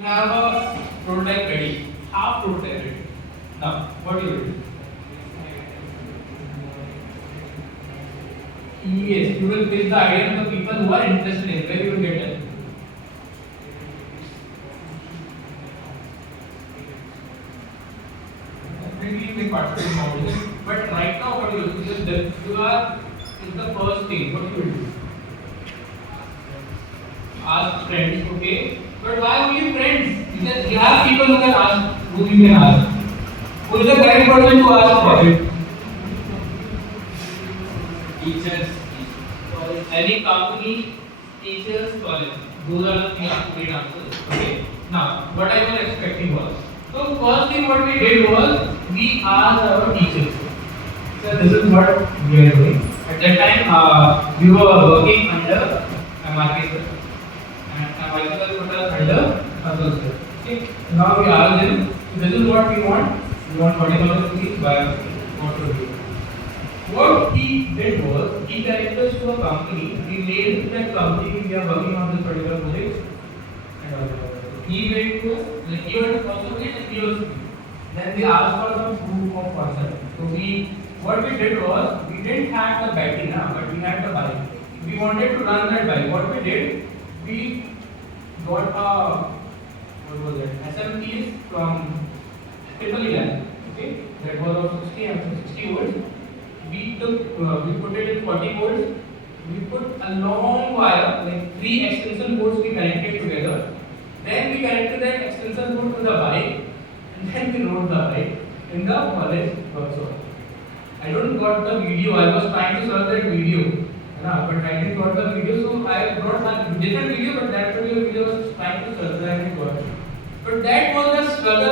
Have a prototype ready, half prototype ready. Now, what do you do? Yes, you will pitch the idea to the people who are interested in where you will get them. Maybe you may participate in competition, but right now what you do? You are is the first thing. What you will do? Ask friends, okay? But why only friends? Because you have people who can ask, who you can ask. Who is the correct person to ask for it? Teachers, any company, teachers, college. Those are the three great answers. Okay. Now, what I was expecting was, so first thing what we did was we asked our teachers. So this is what we are doing. At that time, we were working under MRK and Michael put us under Sahu sir. Okay. Now we ask them, this is what we want. We want 40,000 rupees by what to do. What he did was, he connected us to a company. We made that company, we are working on this particular project. And he made to us, like he was also made and he also made. Then we asked for some proof of concept. So what we did was, we didn't have the battery now, but we had the bike. We wanted to run that bike. What we did, we got a, what was it, SMPs from Triple E, okay, that was of 60 volts. We put it in 40 volts. We put a long wire, like 3 extension boards we connected together. Then we connected that extension board to the bike, and then we rode the bike in the college workshop. I don't got the video. I was trying to search that video, but I didn't got the video. So I brought a different video, but that particular video was trying to search. I didn't got it. But that was the struggle.